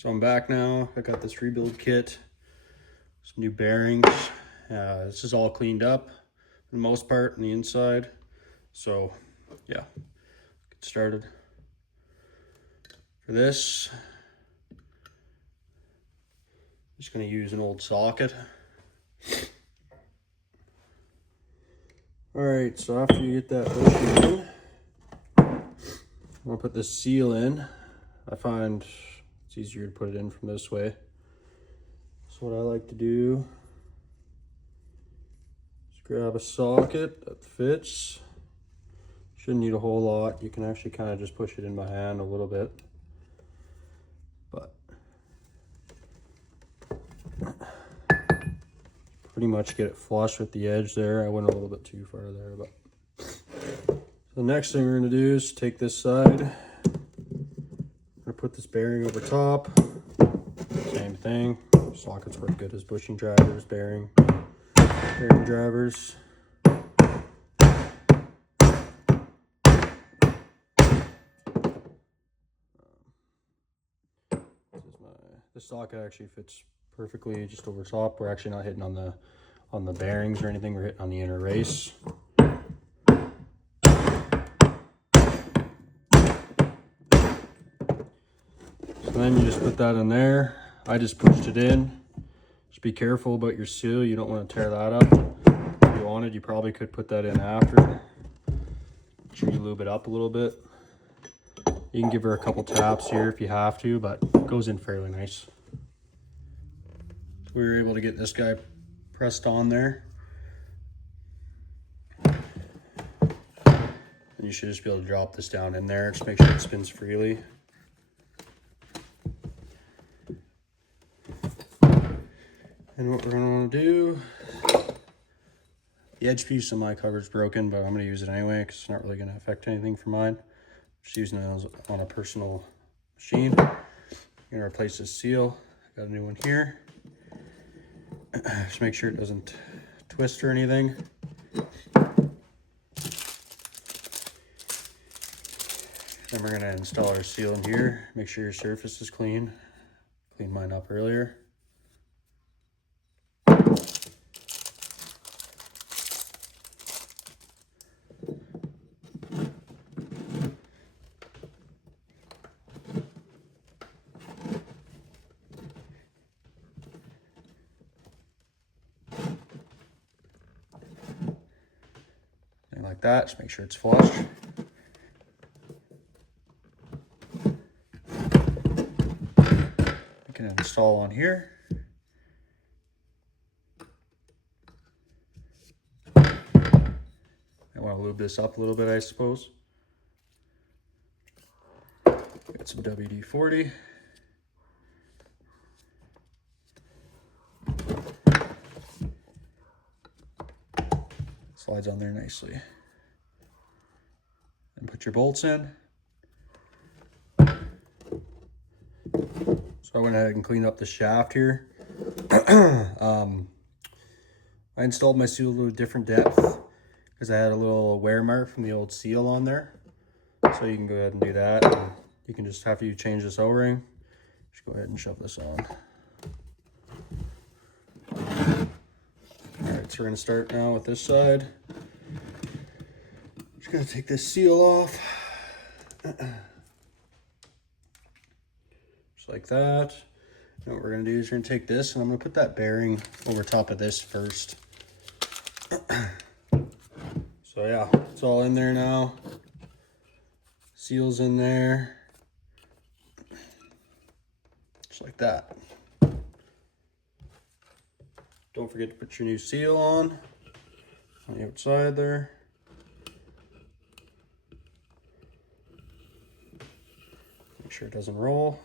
So I'm back now. I got this rebuild kit, some new bearings. This is all cleaned up for the most part on the inside. So yeah, get started. For this, I'm just going to use an old socket. Alright, so after you get that bushing in, I'm going to put this seal in. I find it's easier to put it in from this way. So what I like to do is grab a socket that fits. Shouldn't need a whole lot. You can actually kind of just push it in by hand a little bit. But pretty much get it flush with the edge there. I went a little bit too far there, but so the next thing we're going to do is take this side. I'm going to put this bearing over top. Same thing. Sockets work good as bushing drivers, bearing drivers. This socket actually fits perfectly just over top. We're actually not hitting on the bearings or anything. We're hitting on the inner race. So then you just put that in there. I just pushed it in. Just be careful about your seal. You don't want to tear that up. If you wanted, you probably could put that in after. Make sure you lube it up a little bit. You can give her a couple taps here if you have to, but it goes in fairly nice. So we were able to get this guy pressed on there. And you should just be able to drop this down in there. Just make sure it spins freely. And what we're going to want to do, the edge piece of my cover is broken, but I'm going to use it anyway because it's not really going to affect anything for mine. Just using it on a personal machine. I'm going to replace this seal. Got a new one here. Just make sure it doesn't twist or anything. Then we're going to install our seal in here. Make sure your surface is clean. Cleaned mine up earlier. Like that, just make sure it's flush. You can install on here. I want to lube this up a little bit, I suppose. Got some WD-40. Slides on there nicely. And put your bolts in. So I went ahead and cleaned up the shaft here. I installed my seal to a different depth because I had a little wear mark from the old seal on there. So you can go ahead and do that. And you can just, after you change this O-ring, just go ahead and shove this on. Alright, so we're going to start now with this side. Just going to take this seal off. Just like that. And what we're going to do is we're going to take this and I'm going to put that bearing over top of this first. So yeah, it's all in there now. Seal's in there. Just like that. Don't forget to put your new seal on the outside there. Make sure it doesn't roll.